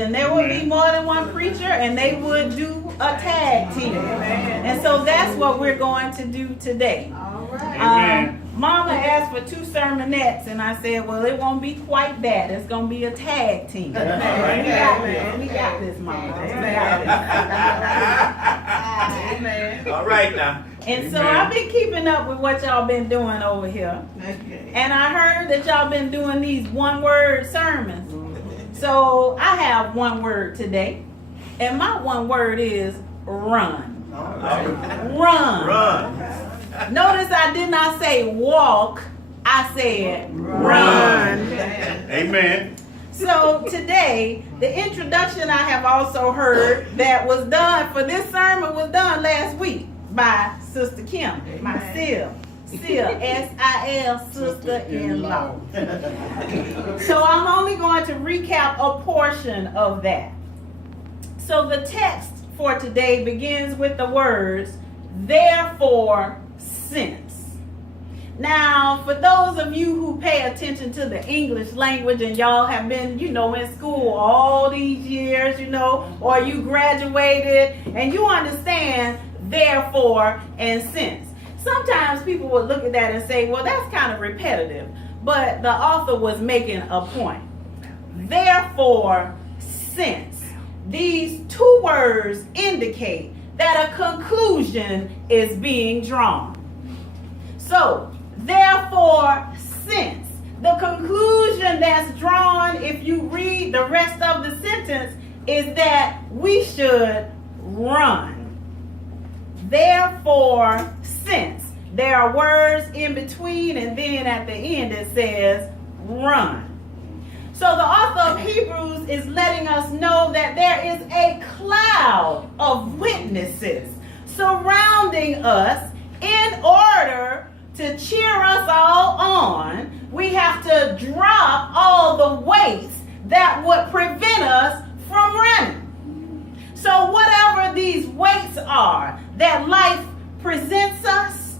often. There would be more than one preacher, and they would do a tag team. And so that's what we're going to do today. All right. Mama asked for 2 sermonettes, and I said, well, it won't be quite that. It's going to be a tag team. We got this, Mama. Amen. All right now. And so I've been keeping up with what y'all been doing over here. And I heard that y'all been doing these one-word sermons. So I have one word today. And my one word is run. Run. Run. Notice I did not say walk. I said run. Amen. So today, the introduction I have also heard that was done for this sermon was done last week by Sister Kim, my Sil, S-I-L, sister-in-law. So I'm only going to recap a portion of that. So the text for today begins with the words, therefore, since. Now, for those of you who pay attention to the English language and y'all have been, in school all these years, or you graduated and you understand therefore and since. Sometimes people would look at that and say, well, that's kind of repetitive. But the author was making a point. Therefore, since. These 2 words indicate that a conclusion is being drawn. So, therefore, since. The conclusion that's drawn, if you read the rest of the sentence, is that we should run. Therefore, since. There are words in between, and then at the end it says run. So the author of Hebrews is letting us know that there is a cloud of witnesses surrounding us. In order to cheer us all on, we have to drop all the weights that would prevent us from running. So whatever these weights are that life presents us,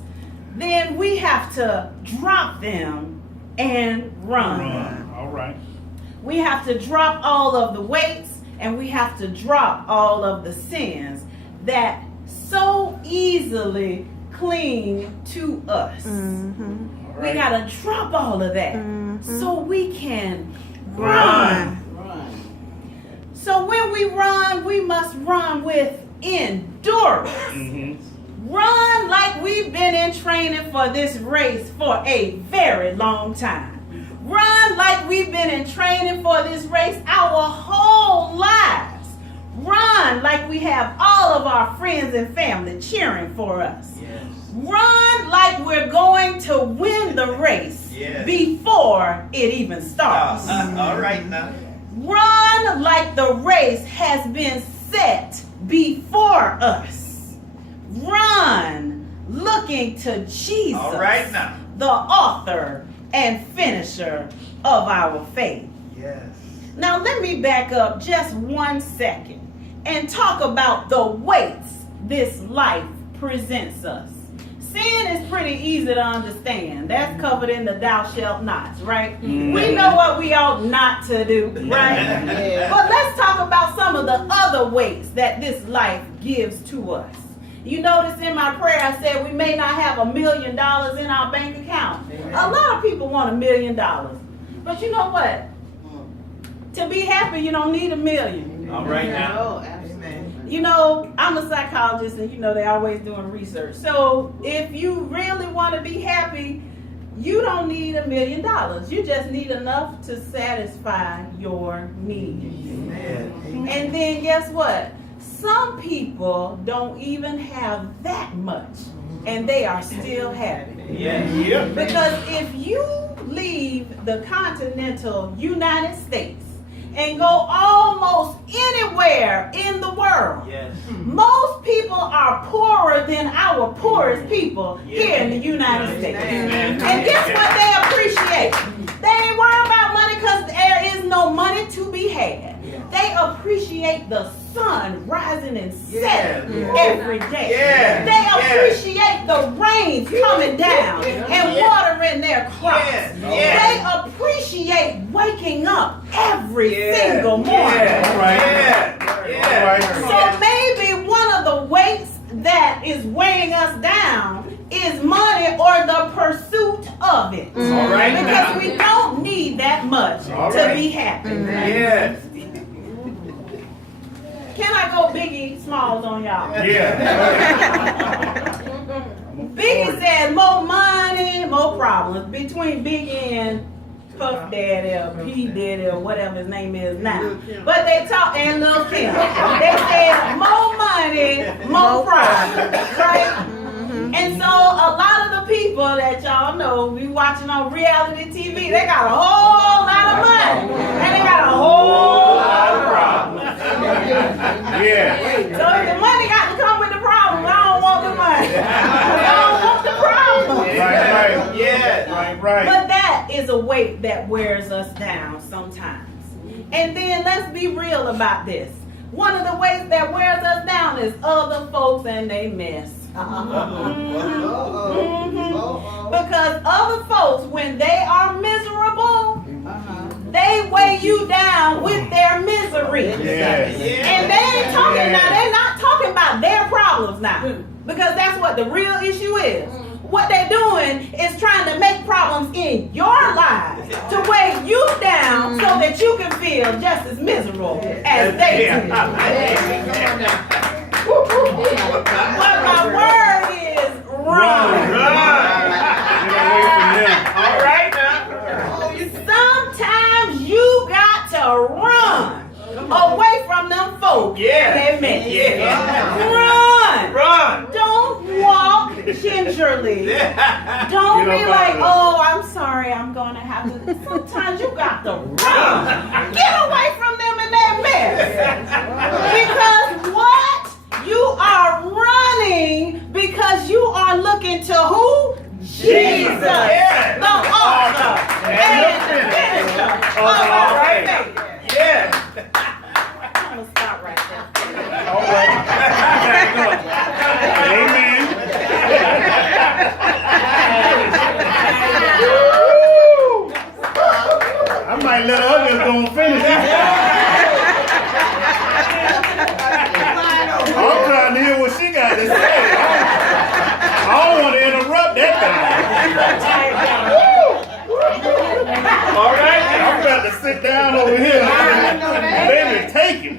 then we have to drop them and run. All right. We have to drop all of the weights, and we have to drop all of the sins that so easily cling to us. Right. We got to drop all of that so we can run. So when we run, we must run with endurance. Run like we've been in training for this race for a very long time. Run like we've been in training for this race our whole lives. Run like we have all of our friends and family cheering for us. Yes. Run like we're going to win the race before it even starts. All right now. Run like the race has been set before us. Run looking to Jesus, All right now. the author and finisher of our faith. Yes. Now let me back up just 1 second and talk about the weights this life presents us. Sin is pretty easy to understand. That's covered in the thou shalt nots, right? We know what we ought not to do, right? But let's talk about some of the other weights that this life gives to us. You notice in my prayer I said we may not have $1 million in our bank account. A lot of people want $1 million. But you know what? To be happy, you don't need $1 million. All right now. I'm a psychologist, and they're always doing research. So if you really want to be happy, you don't need $1 million. You just need enough to satisfy your needs. And then guess what? Some people don't even have that much, and they are still happy. Because if you leave the continental United States and go almost anywhere in the world, most people are poorer than our poorest people here in the United States. And guess what they appreciate? They ain't worried about money because there is no money to be had. They appreciate the sun rising and setting Yeah. every day. Yeah. They Yeah. appreciate the rains coming down and watering their crops. Yeah. They appreciate waking up every single morning. Yeah. All right. Yeah. All right. So maybe one of the weights that is weighing us down is money or the pursuit of it. All right. Because we don't need that much All to right. be happy. Yes. Can I go Biggie Smalls on y'all? Yeah. Biggie said more money, more problems between Biggie and Puff Daddy or P Daddy or whatever his name is now. But they talk, and Lil Kim. They said more money, more problems, right? And so a lot of the people that y'all know be watching on reality TV, they got a whole lot of money. And they got a whole lot of problems. Yeah. So if the money got to come with the problem, I don't want the money. I don't want the problem. Right. Yeah. Right. But that is a weight that wears us down sometimes. And then let's be real about this. One of the weights that wears us down is other folks and they mess. Because other folks, when they are miserable, they weigh you down with their misery. Yes. And they ain't talking now, they're not talking about their problems now. Because that's what the real issue is. What they're doing is trying to make problems in your lives to weigh you down so that you can feel just as miserable as they do. But my word is run. Get away from them. All right now. Sometimes you got to run away from them folks. Yeah. They mess. Yeah. Run. Run. Don't walk gingerly. Don't Get be up like, out of oh, I'm sorry, I'm going to have to. Sometimes you got to run. Get away from them in that mess. Because what? You are running because you are looking to who? Jesus. Yeah. The author and finisher of our faith. Yeah. I'm going to stop right there. All right. Amen. I might let others go and finish it. I'm trying to hear what she got to say. I don't want to interrupt that thing. All right. I'm about to sit down over here. Baby, take it.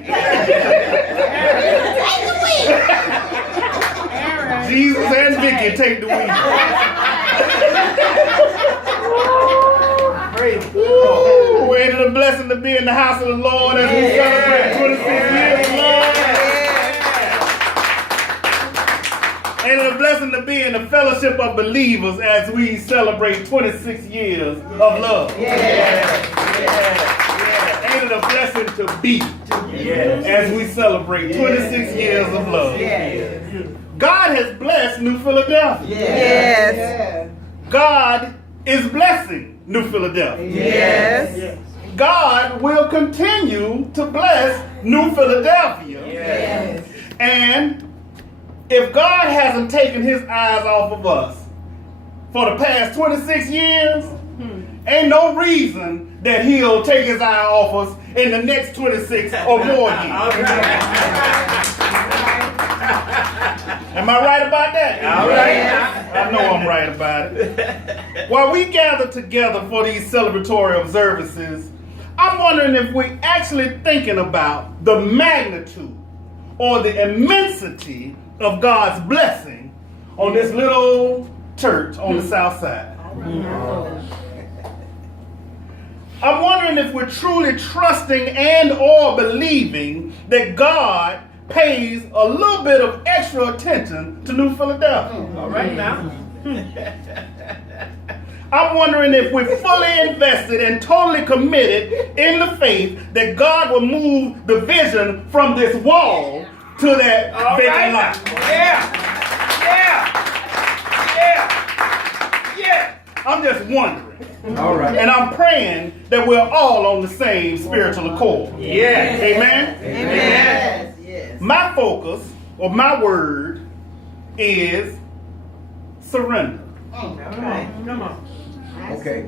Jesus and Vikki take the wheel. Praise Ooh, ain't it a blessing to be in the house of the Lord as we celebrate 26 years of love? Ain't it a blessing to be in the fellowship of believers as we celebrate 26 years of love? Ain't it a blessing to be as we celebrate 26 years of love? God has blessed New Philadelphia. Yes. God is blessing New Philadelphia. Yes. God will continue to bless New Philadelphia. Yes. And if God hasn't taken his eyes off of us for the past 26 years, ain't no reason that he'll take his eye off us in the next 26 or more years. Am I right about that? All right. I know I'm right about it. While we gather together for these celebratory observances, I'm wondering if we're actually thinking about the magnitude or the immensity of God's blessing on this little church on the south side. I'm wondering if we're truly trusting and or believing that God pays a little bit of extra attention to New Philadelphia. All right now. I'm wondering if we're fully invested and totally committed in the faith that God will move the vision from this wall to that All vacant right. lot. Yeah. Yeah. Yeah. Yeah. I'm just wondering. All right. And I'm praying that we're all on the same spiritual accord. Yes. Amen? Amen. Yes. My focus, or my word, is surrender. All right. Come on. Okay.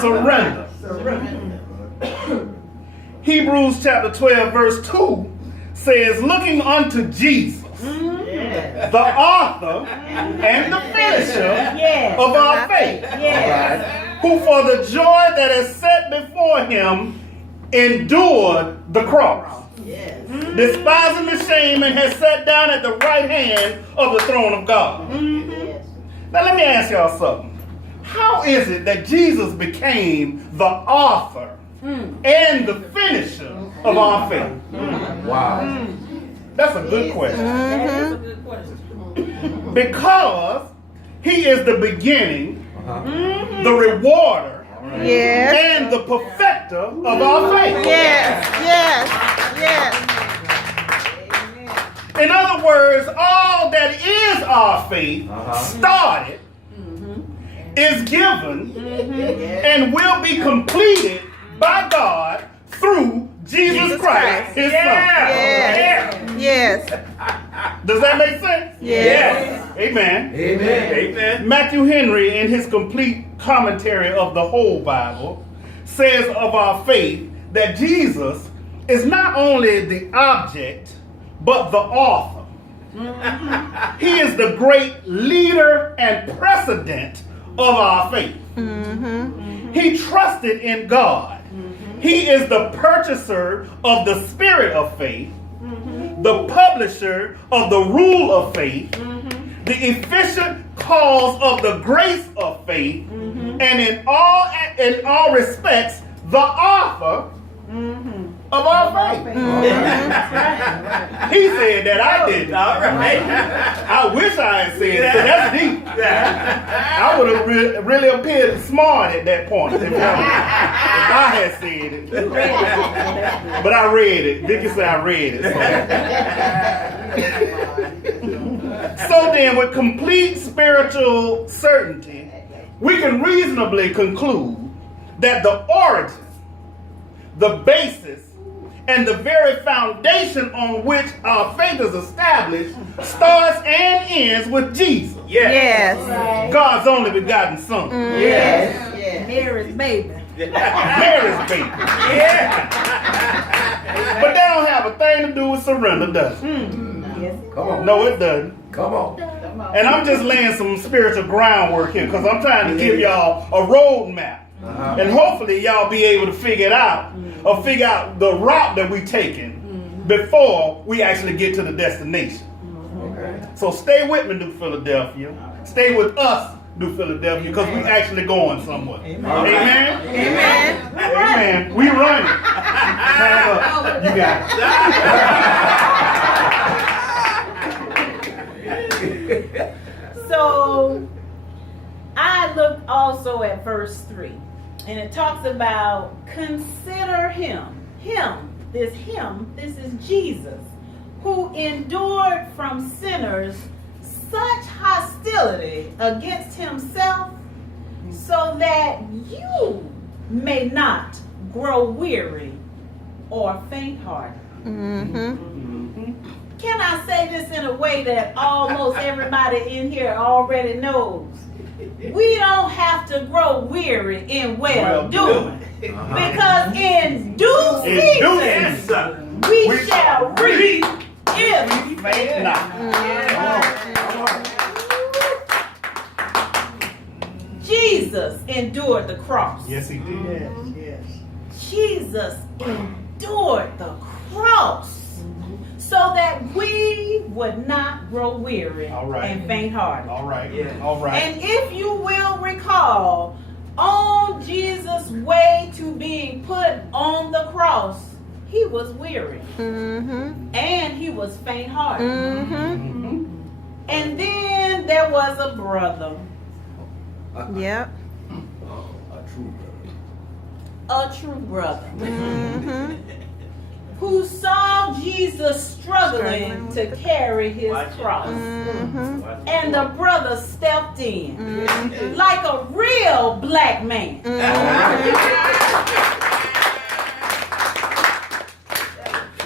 Surrender. Surrender. Hebrews chapter 12, verse 2 says, looking unto Jesus, Yes. the author and the finisher Yes. of our faith, Yes. who for the joy that is set before him endured the cross, Yes. despising the shame, and has sat down at the right hand of the throne of God. Yes. Now let me ask y'all something. How is it that Jesus became the author and the finisher of our faith? Wow. That's a good question. That is a good question. Because he is the beginning, Uh-huh. the rewarder, Yes. and the perfecter of our faith. Yes. Yes. Yes. Amen. In other words, all that is our faith started, is given, and will be completed by God through Jesus Christ, his Son. Yes. Yes. Does that make sense? Yes. Amen. Amen. Amen. Matthew Henry, in his complete commentary of the whole Bible, says of our faith that Jesus is not only the object, but the author. He is the great leader and precedent of our faith. He trusted in God. He is the purchaser of the spirit of faith, the publisher of the rule of faith, the efficient cause of the grace of faith, and in all respects, the author of our faith. He said that, I didn't. All right. I wish I had said it, 'cause that's deep. I would have really appeared smart at that point if I had said it. But I read it. Vikki said I read it. So then, with complete spiritual certainty, we can reasonably conclude that the origin, the basis, and the very foundation on which our faith is established starts and ends with Jesus, Yes. Yes. God's only begotten Son, Yes. Yes. Mary's baby. Mary's baby. Yeah. But that don't have a thing to do with surrender, does it? Yes. Come on. No, it doesn't. Come on. Come on. And I'm just laying some spiritual groundwork here because I'm trying to give y'all a roadmap. And hopefully y'all be able to figure it out or figure out the route that we taking before we actually get to the destination. Okay. So stay with me, New Philadelphia. Stay with us, New Philadelphia, because we actually going somewhere. Amen. Amen. Amen. We running. Time up. You got it. So I looked also at verse 3, and it talks about consider him. This is Jesus, who endured from sinners such hostility against himself, so that you may not grow weary or faint-hearted. Can I say this in a way that almost everybody in here already knows? We don't have to grow weary in well-doing. Because in due season, we shall reap if we faint not. Jesus endured the cross. Yes, he did. Jesus endured the cross so that we would not grow weary All right. and faint-hearted. All right. Yeah. All right. And if you will recall, on Jesus' way to being put on the cross, he was weary and he was faint-hearted. And then there was a brother, Yep. a true brother, who saw Jesus struggle struggling to carry his cross. And the brother stepped in like a real black man.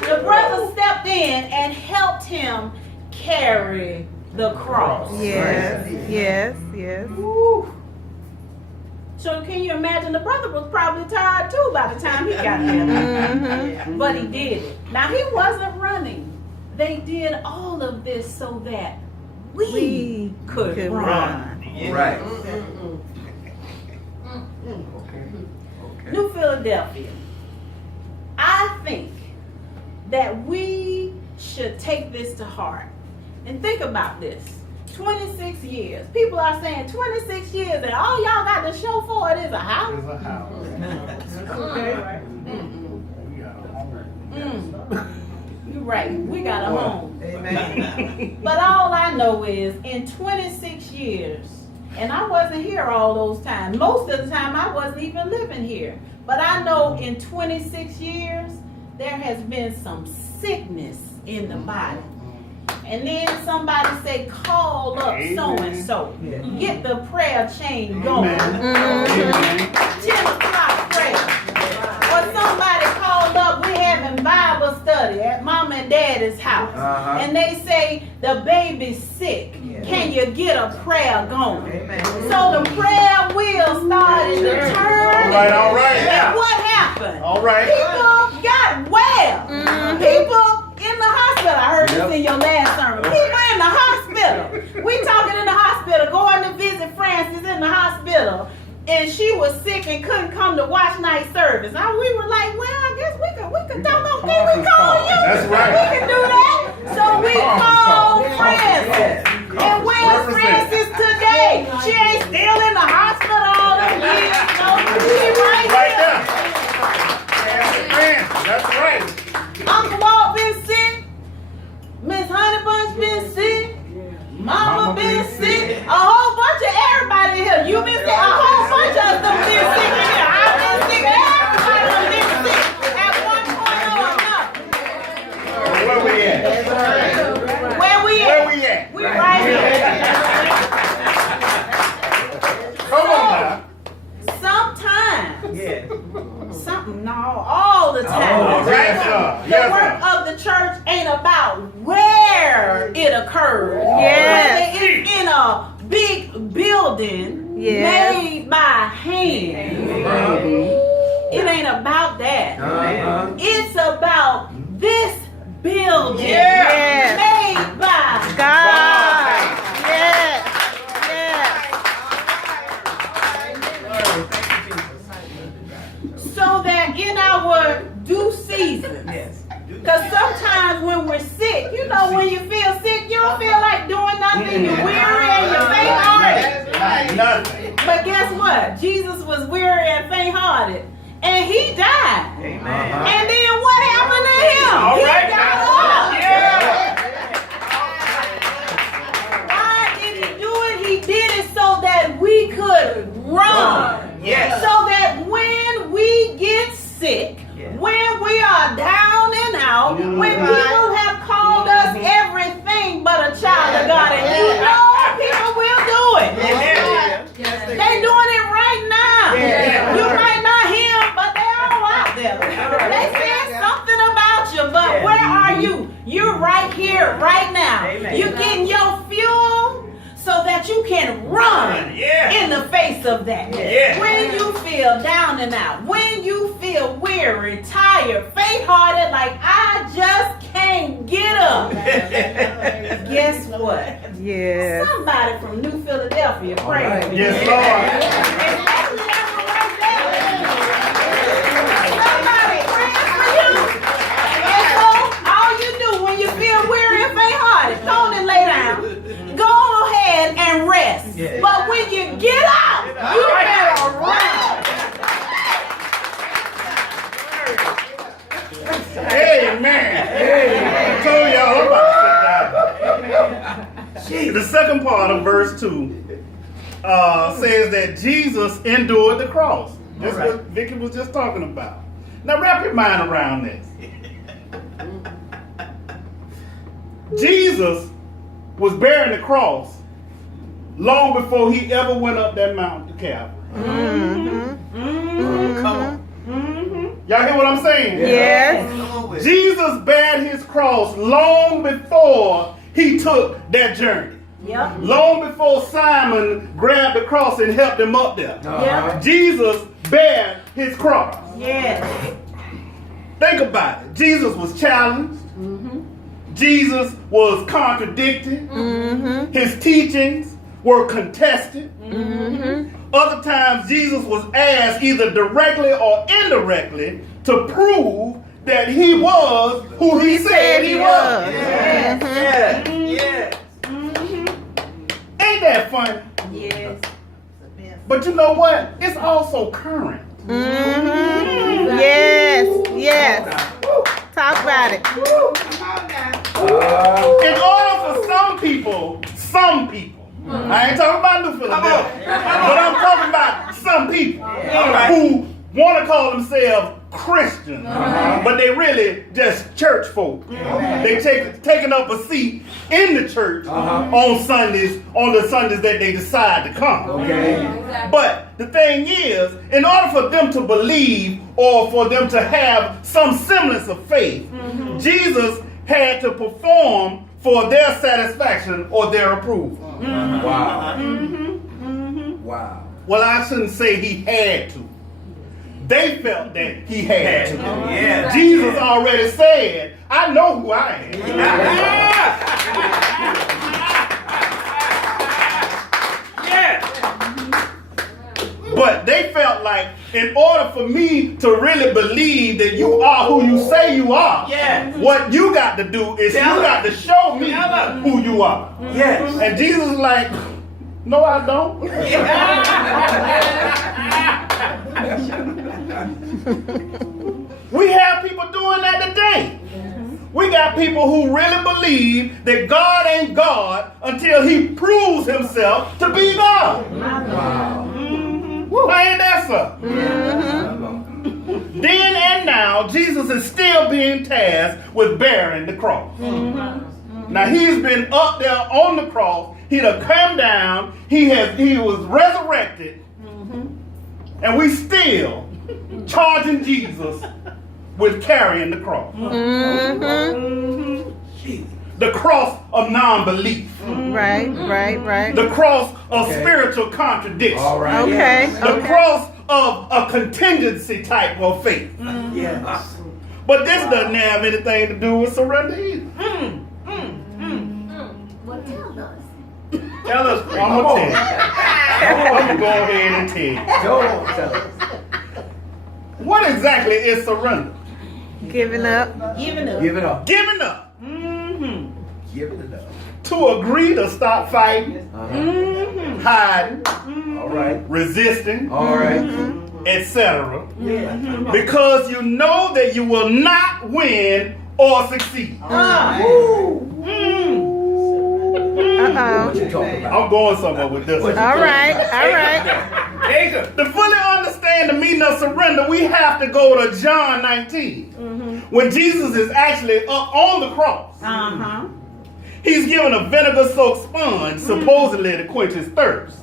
The brother stepped in and helped him carry the cross. Yes, yes, yes. Woo. So can you imagine? The brother was probably tired too by the time he got there. But he did it. Now he wasn't running. They did all of this so that we could run. Right. New Philadelphia. I think that we should take this to heart and think about this. 26 years. People are saying 26 years and all y'all got to show for it is a house. It's a house. Okay. You're right. We got a home. Amen. But all I know is in 26 years, and I wasn't here all those times. Most of the time I wasn't even living here. But I know in 26 years, there has been some sickness in the body. And then somebody say, call up so-and-so. Get the prayer chain going. 10 o'clock prayer. Or somebody called up, we having Bible study at mom and daddy's house. And they say, the baby's sick. Can you get a prayer going? So the prayer wheel started to turn. All right. And what happened? All right. People got well. People in the hospital. I heard this in your last sermon. People in the hospital. We talking in the hospital, going to visit Francis in the hospital. And she was sick and couldn't come to watch night service. And we were like, well, I guess we could talk. Okay, we call you. That's right. We can do that. So we called Francis. And where's Francis today? She ain't still in the hospital all them years. No, she right Right here. there. That's right. Uncle Walt been sick. Miss Honeybunch been sick. Mama been sick. A whole bunch of everybody in here. You been sick. A whole bunch of them been sick in here. I've been sick. Everybody done been sick at one point or another. Where we at? Where we at? Where we at? We right here. Come on now. Sometimes. Yeah. All the time. All right, sir. The work of the church ain't about where it occurs. Yes. Whether it's in a big building made by hand. It ain't about that. It's about this building made by God. Yes. Yes. so that in our due season. Because sometimes when we're sick, you know, when you feel sick, you don't feel like doing nothing. You're weary and you're faint-hearted. Nothing. But guess what? Jesus was weary and faint-hearted. And he died. Amen. And then what happened to him? All He right. got up. Yeah. Why did he do it? He did it so that we could run. Yes. So that when we get sick, when we are down and out, when people have called us everything but a child of God, and you know people will do it. They doing it right now. You might not hear them, but they all out there. They said something about you, but where are you? You're right here, right now. You're getting your fuel so that you can run in the face of that. When you feel down and out, when you feel weary, tired, faint-hearted, like I just can't get up. Guess what? Yes. Somebody from New Philadelphia praying for you. Yes, Lord. Exactly that one right there. Somebody praying for you. And so all you do when you feel weary and faint-hearted, go on and lay down. Go ahead and rest. But when you get up, you better run. Amen. I told y'all I'm about to sit down. The second part of verse 2 says that Jesus endured the cross. That's what Vikki was just talking about. Now wrap your mind around this. Jesus was bearing the cross long before he ever went up that mountain to Calvary. Come on. Y'all hear what I'm saying? Yes. Come on with it. Jesus bared his cross long before he took that journey. Yep. Long before Simon grabbed the cross and helped him up there. Yep. Jesus bared his cross. Yes. Think about it. Jesus was challenged. Jesus was contradicted. His teachings were contested. Other times Jesus was asked either directly or indirectly to prove that he was who he said he was. Yes. Yes. Ain't that funny? Yes. But you know what? It's also current. Yes. Yes. Talk about it. In order for some people, I ain't talking about New Philadelphia, but I'm talking about some people who want to call themselves Christians, but they really just church folk. They taking up a seat in the church on the Sundays that they decide to come. Okay. But the thing is, in order for them to believe or for them to have some semblance of faith, Jesus had to perform for their satisfaction or their approval. Wow. Wow. Well, I shouldn't say he had to. They felt that he had to. Yeah. Jesus already said, I know who I am. Yes. But they felt like in order for me to really believe that you are who you say you are, Yes. what you got to do is you got to show me who you are. Yes. And Jesus is like, no, I don't. We have people doing that today. We got people who really believe that God ain't God until he proves himself to be God. Wow. Ain't that so? Then and now, Jesus is still being tasked with bearing the cross. Now he's been up there on the cross. He done come down. He was resurrected, and we still charging Jesus with carrying the cross. The cross of non-belief. Right. The cross of spiritual contradiction. All right. Okay. The cross of a contingency type of faith. Yes. But this doesn't have anything to do with surrender either. Well, tell us. Tell us, I'm gonna tell you. I'm gonna go ahead and tell you. Go on, tell us. What exactly is surrender? Giving up. Giving up. Give it up. Giving up. Give it up. To agree to stop fighting, hiding, All right. resisting, All right. etc. Because you know that you will not win or succeed. What you talking about? I'm going somewhere with this. All right. To fully understand the meaning of surrender, we have to go to John 19. When Jesus is actually up on the cross, he's given a vinegar-soaked sponge, supposedly to quench his thirst.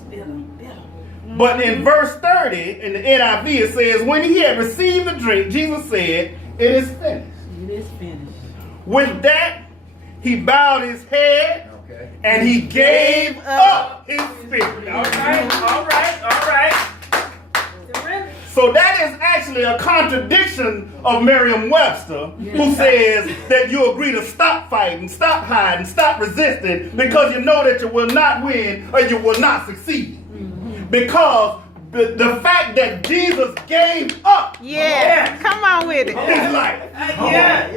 But in verse 30, in the NIV, it says, when he had received the drink, Jesus said, it is finished. It is finished. With that, he bowed his head Okay. and he gave up his spirit. All right. So that is actually a contradiction of Merriam-Webster, who says that you agree to stop fighting, stop hiding, stop resisting, because you know that you will not win or you will not succeed. Because the fact that Jesus gave up Yeah. Come on with it. his life, Yeah.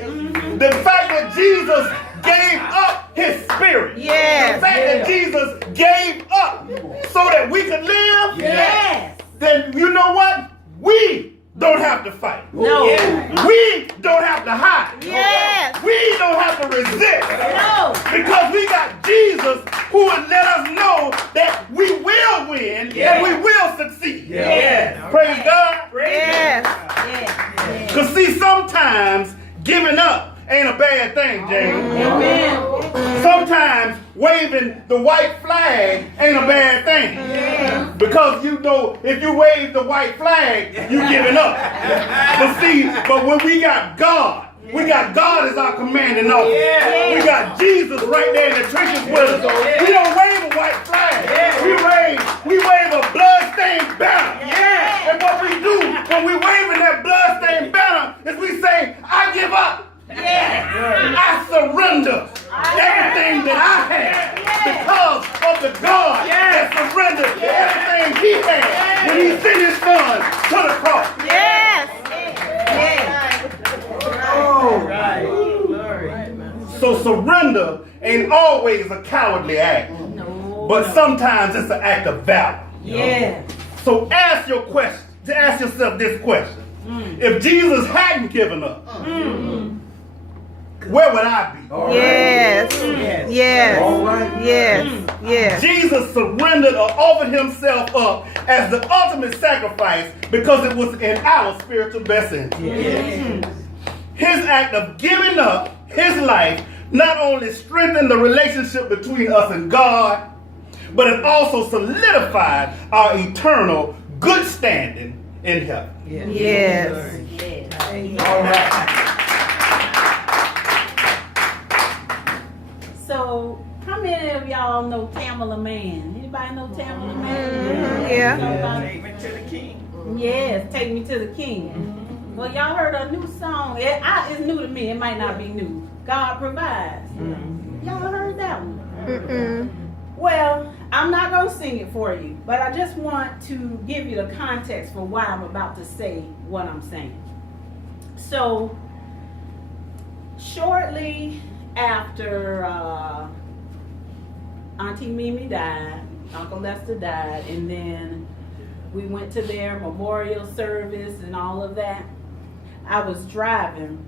the fact that Jesus gave up his spirit, Yes. the fact that Jesus gave up so that we could live, Yes. then you know what? We don't have to fight. No. We don't have to hide. Yes. We don't have to resist. No. Because we got Jesus who would let us know that we will win and we will succeed. Yeah. Praise God. Yes. Yes. Because see, sometimes giving up ain't a bad thing, James. Amen. Sometimes waving the white flag ain't a bad thing. Because you know, if you wave the white flag, you giving up. But when we got God, we got God as our commanding officer. We got Jesus right there in the trenches with us. We don't wave a white flag. We wave a blood-stained banner. And what we do when we waving that blood-stained banner is we say, I give up. I surrender everything that I have because of the God that surrendered everything he had when he sent his son to the cross. So surrender ain't always a cowardly act, but sometimes it's an act of valor. So ask yourself this question. If Jesus hadn't given up, where would I be? Jesus surrendered or offered himself up as the ultimate sacrifice because it was in our spiritual best interest. His act of giving up his life not only strengthened the relationship between us and God, but it also solidified our eternal good standing in heaven. All right. So, how many of y'all know Tamala Man? Anybody know Tamala Man? Take me to the King. Yes, Take Me to the King. Well, y'all heard a new song. It's new to me. It might not be new. God Provides. Y'all heard that one? Well, I'm not going to sing it for you, but I just want to give you the context for why I'm about to say what I'm saying. So, shortly after Auntie Mimi died, Uncle Lester died, and then we went to their memorial service and all of that, I was driving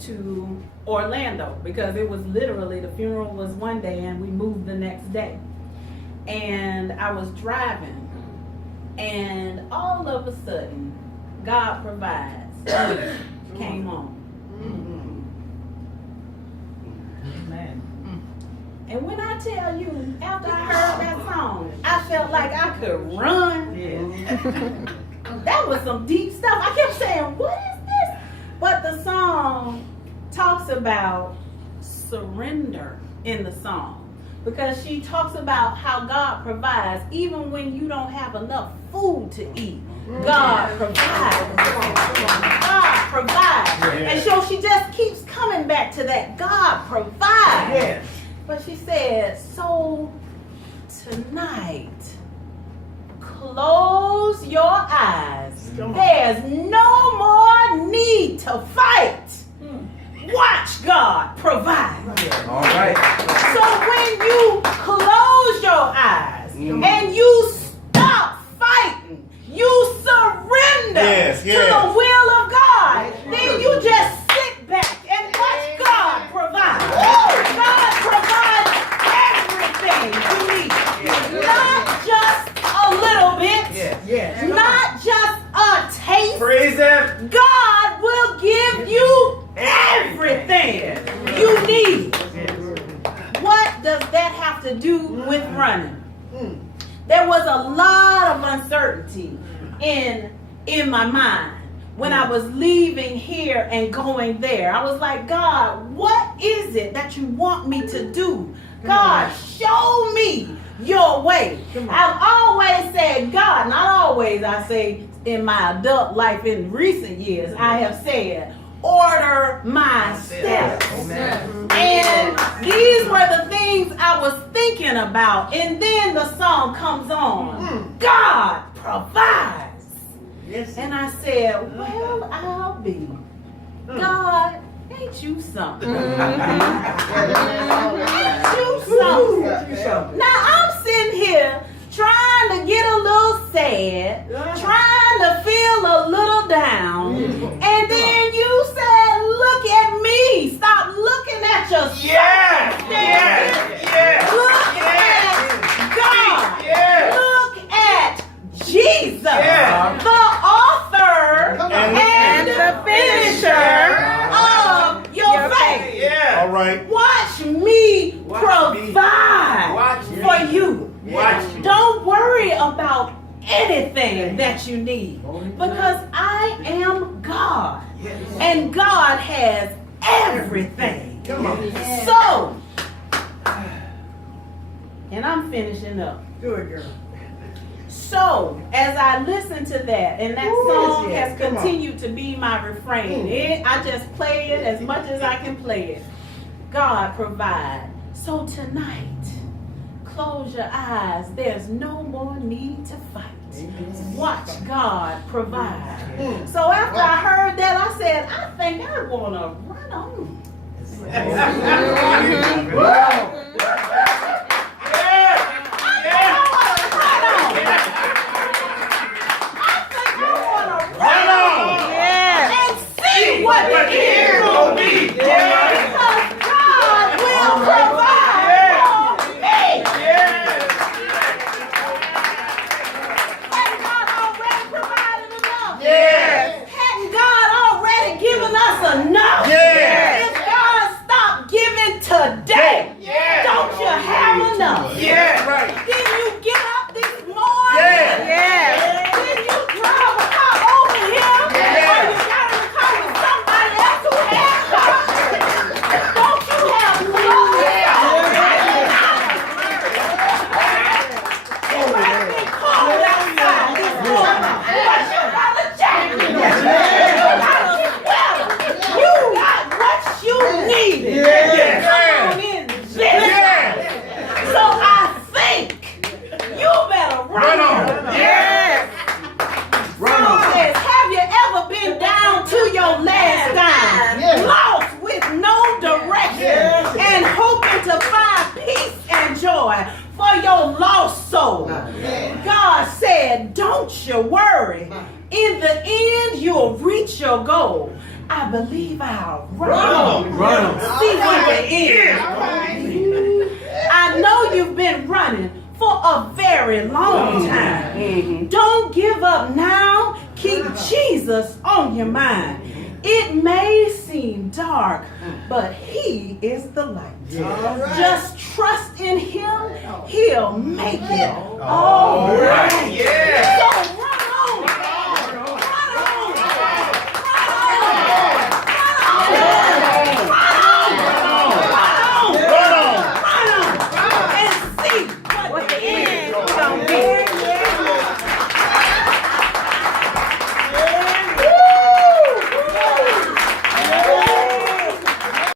to Orlando because it was literally, the funeral was one day and we moved the next day. And I was driving, and all of a sudden, God Provides came on. And when I tell you, after I heard that song, I felt like I could run. That was some deep stuff. I kept saying, what is this? But the song talks about surrender in the song. Because she talks about how God provides even when you don't have enough food to eat. God provides. God provides. And so she just keeps coming back to that. God provides. But she said, so tonight, close your eyes. There's no more need to fight. Watch God provide. All right. So when you close your eyes and you stop fighting, you surrender to the will of God, then you just sit back and watch God provide. God provides everything you need. Not just a little bit. Not just a taste. Praise him. God will give you everything you need. What does that have to do with running? There was a lot of uncertainty in my mind when I was leaving here and going there. I was like, God, what is it that you want me to do? God, show me your way. I've always said, God, not always, I say in my adult life in recent years, I have said, order my steps. And these were the things I was thinking about. And then the song comes on. God provides. And I said, well, I'll be. God, ain't you something? Ain't you something? Now I'm sitting here trying to get a little sad, trying to feel a little down, and then you said, look at me. Stop looking at yourself. Look at God. Look at Jesus, the author and the finisher of your faith. All right. Watch me everything that you need. Because I am God. And God has everything. So, and I'm finishing up. Good girl. So, as I listen to that, and that song has continued to be my refrain, I just play it as much as I can play it. God provide. So tonight, close your eyes. There's no more need to fight. Watch God provide. So after I heard that, I said, I think I want to run on. What the end gonna be? Because God will provide for me. Hadn't God already provided enough? Hadn't God already given us enough? If God stopped giving today, don't you have enough? Didn't you get up this morning? Didn't you drive a car over here? Or you got in the car with somebody else who has God? Don't you have love? It might be cold outside this morning, but you got a jacket. You got a sweater. You got what you needed. Come on in, Jesus. So I think you better run on. Song says, have you ever been down to your last dime, lost with no direction, and hoping to find peace and joy for your lost soul? God said, don't you worry. In the end, you'll reach your goal. I believe I'll run on. See what the end. I know you've been running for a very long time. Don't give up now. Keep Jesus on your mind. It may seem dark, but He is the light. Just trust in Him. He'll make it all right.